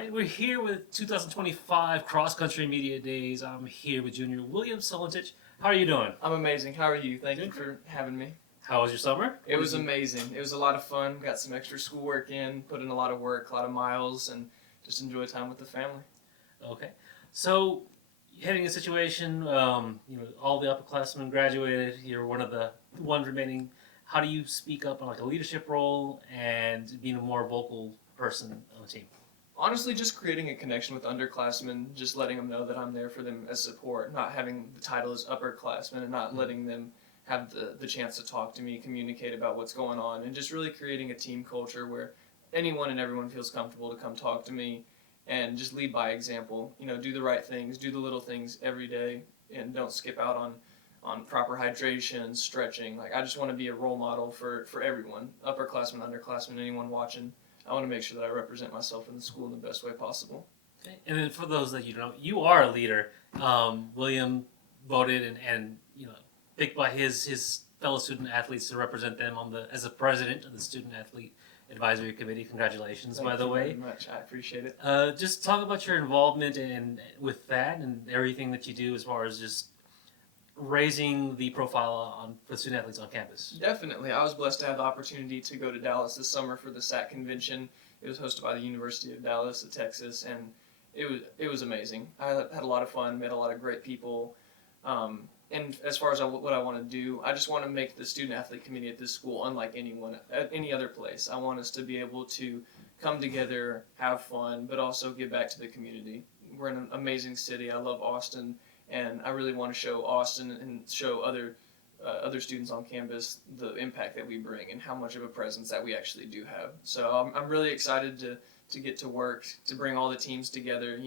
right, we're here with 2025 Cross Country Media Days. I'm here with Junior William Sulentich. How are you doing? I'm amazing. How are you? Thank you Doing for having me. How was your summer? It was amazing. It was a lot of fun. Got some extra schoolwork in, put in a lot of work, a lot of miles, and just enjoy time with the family. Okay. So, heading a situation, all the upperclassmen graduated. You're one of the ones remaining. How do you speak up on like a leadership role and being a more vocal person on the team? Honestly, just creating a connection with underclassmen, just letting them know that I'm there for them as support, not having the title as upperclassmen and not letting them have the chance to talk to me, communicate about what's going on, and just really creating a team culture where anyone and everyone feels comfortable to come talk to me and just lead by example. Do the right things, do the little things every day, and don't skip out on proper hydration, stretching. Like, I just want to be a role model for everyone, upperclassmen, underclassmen, anyone watching. I want to make sure that I represent myself in the school in the best way possible. Okay. And then for those that you don't know, you are a leader. William voted and picked by his fellow student athletes to represent them as a president of the Student Athlete Advisory Committee. Congratulations, by the way. Thank you very much. I appreciate it. Just talk about your involvement with that and everything that you do as far as just raising the profile for student athletes on campus. Definitely. I was blessed to have the opportunity to go to Dallas this summer for the SAAC convention. It was hosted by the University of Dallas, Texas, and it was amazing. I had a lot of fun, met a lot of great people. And as far as what I want to do, I just want to make the student athlete committee at this school unlike anyone at any other place. I want us to be able to come together, have fun, but also give back to the community. We're in an amazing city. I love Austin, and I really want to show Austin and show other students on campus the impact that we bring and how much of a presence that we actually do have. So I'm really excited to get to work, to bring all the teams together.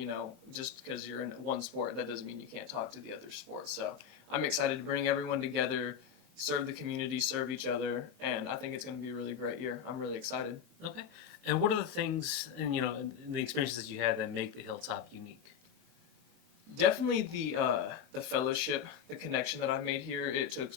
Just because you're in one sport, that doesn't mean you can't talk to the other sports. So I'm excited to bring everyone together, serve the community, serve each other, and I think it's going to be a really great year. I'm really excited. Okay. And what are the things and the experiences that you had that make the Hilltop unique? Definitely the fellowship, the connection that I made here. It took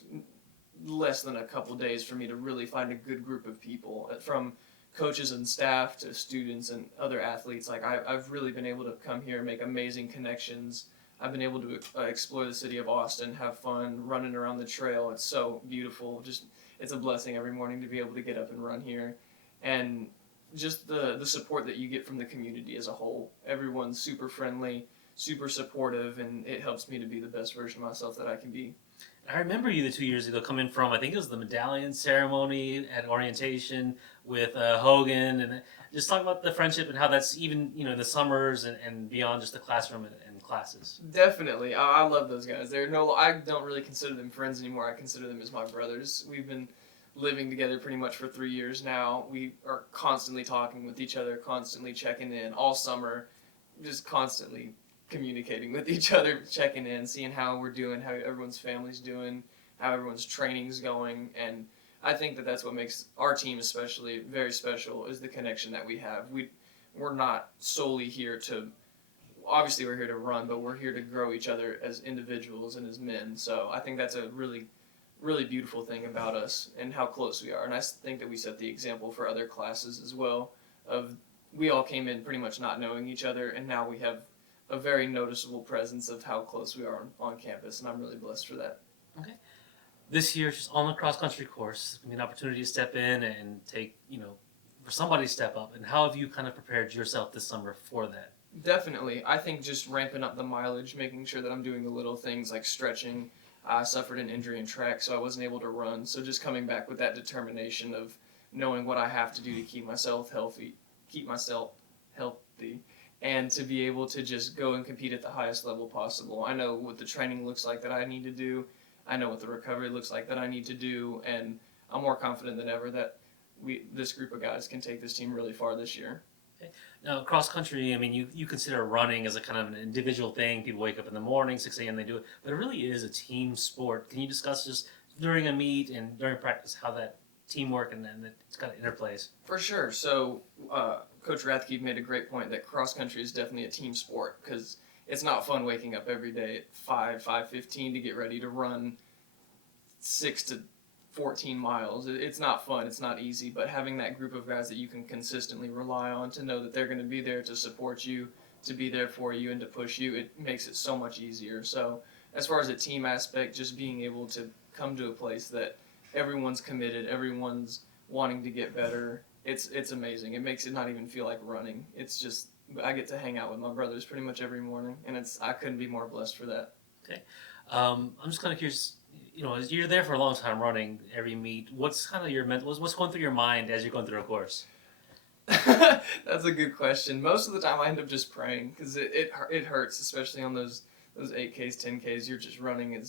less than a couple days for me to really find a good group of people, from coaches and staff to students and other athletes. Like, I've really been able to come here and make amazing connections. I've been able to explore the city of Austin, have fun running around the trail. It's so beautiful. It's a blessing every morning to be able to get up and run here. And just the support that you get from the community as a whole. Everyone's super friendly, super supportive, and it helps me to be the best version of myself that I can be. I remember you 2 years ago coming from, I think it was the medallion ceremony at orientation with Hogan, and just talk about the friendship and how that's even, in the summers and beyond just the classroom and classes. Definitely. I love those guys. I don't really consider them friends anymore. I consider them as my brothers. We've been living together pretty much for 3 years now. We are constantly talking with each other, constantly checking in all summer, just constantly communicating with each other, checking in, seeing how we're doing, how everyone's family's doing, how everyone's training's going. And I think that that's what makes our team especially very special, is the connection that we have. We're not solely here obviously we're here to run, but we're here to grow each other as individuals and as men. So I think that's a really, really beautiful thing about us and how close we are. And I think that we set the example for other classes as well, we all came in pretty much not knowing each other, and now we have a very noticeable presence of how close we are on campus, and I'm really blessed for that. Okay. This year, just on the cross-country course, an opportunity to step in and take, for somebody to step up. And how have you kind of prepared yourself this summer for that? Definitely. I think just ramping up the mileage, making sure that I'm doing the little things like stretching. I suffered an injury in track, so I wasn't able to run. So just coming back with that determination of knowing what I have to do to keep myself healthy, and to be able to just go and compete at the highest level possible. I know what the training looks like that I need to do. I know what the recovery looks like that I need to do, and I'm more confident than ever that this group of guys can take this team really far this year. Okay. Now, cross country, you consider running as a kind of an individual thing. People wake up in the morning, 6 a.m., they do it, but it really is a team sport. Can you discuss just during a meet and during practice how that teamwork and then it's kind of interplays? For sure. So Coach Rathke made a great point that cross country is definitely a team sport, because it's not fun waking up every day at 5:15 to get ready to run 6 to 14 miles. It's not fun, it's not easy, but having that group of guys that you can consistently rely on, to know that they're going to be there to support you, to be there for you, and to push you, it makes it so much easier. So as far as a team aspect, just being able to come to a place that everyone's committed, everyone's wanting to get better, it's amazing. It makes it not even feel like running. It's just, I get to hang out with my brothers pretty much every morning, and I couldn't be more blessed for that. Okay. I'm just kind of curious. As you're there for a long time running every meet, what's kind of your what's going through your mind as you're going through a course? That's a good question. Most of the time, I end up just praying because it hurts, especially on those 8Ks, 10Ks. You're just running, and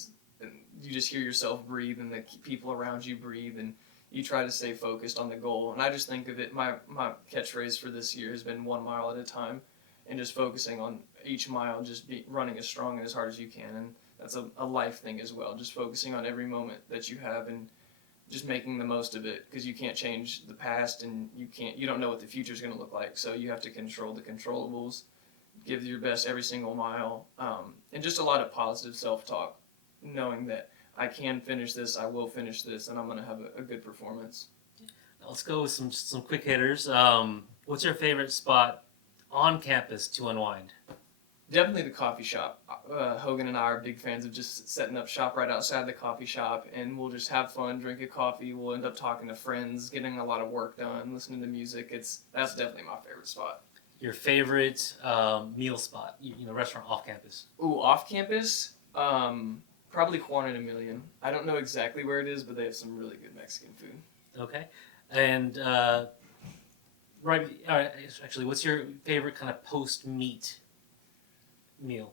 you just hear yourself breathe, and the people around you breathe, and you try to stay focused on the goal. And I just think of it. My catchphrase for this year has been 1 mile at a time, and just focusing on each mile, just running as strong and as hard as you can. And that's a life thing as well. Just focusing on every moment that you have and just making the most of it, because you can't change the past, and you don't know what the future is going to look like. So you have to control the controllables, give your best every single mile, and just a lot of positive self-talk, knowing that I can finish this, I will finish this, and I'm going to have a good performance. Now let's go with some quick hitters. What's your favorite spot on campus to unwind? Definitely the coffee shop. Hogan and I are big fans of just setting up shop right outside the coffee shop, and we'll just have fun, drink a coffee. We'll end up talking to friends, getting a lot of work done, listening to music. That's definitely my favorite spot. Your favorite meal spot, restaurant off campus? Ooh, off campus? Probably Juan and Emilion. I don't know exactly where it is, but they have some really good Mexican food. Okay. And actually, what's your favorite kind of post-meet meal?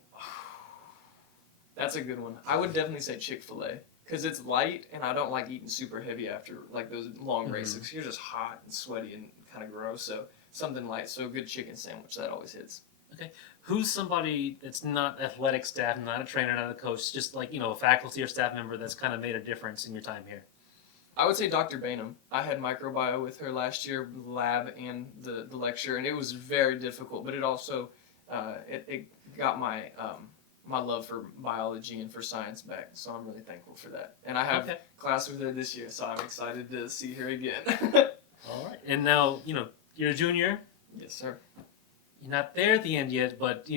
That's a good one. I would definitely say Chick-fil-A, because it's light, and I don't like eating super heavy after like those long races. You're just hot and sweaty and kind of gross. So something light. So a good chicken sandwich, that always hits. Okay. Who's somebody that's not athletic staff, not a trainer, not a coach, just like a faculty or staff member that's kind of made a difference in your time here? I would say Dr. Bainham. I had microbio with her last year, lab and the lecture, and it was very difficult, but it also it got my my love for biology and for science back, so I'm really thankful for that. And I have class with her this year, so I'm excited to see her again. All right. And now, you're a junior. Yes, sir. You're not there at the end yet, but,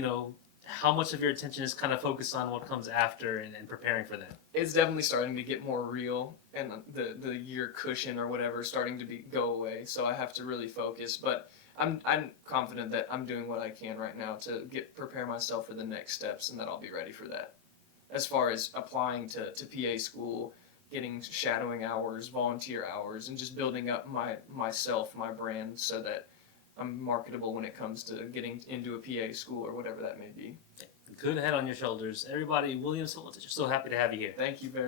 how much of your attention is kind of focused on what comes after and preparing for that? It's definitely starting to get more real, and the year cushion or whatever is starting to go away, so I have to really focus. But I'm confident that I'm doing what I can right now to prepare myself for the next steps, and that I'll be ready for that. As far as applying to PA school, getting shadowing hours, volunteer hours, and just building up myself, my brand, so that I'm marketable when it comes to getting into a PA school or whatever that may be. Good head on your shoulders. Everybody, William Sulentich, so happy to have you here. Thank you very much.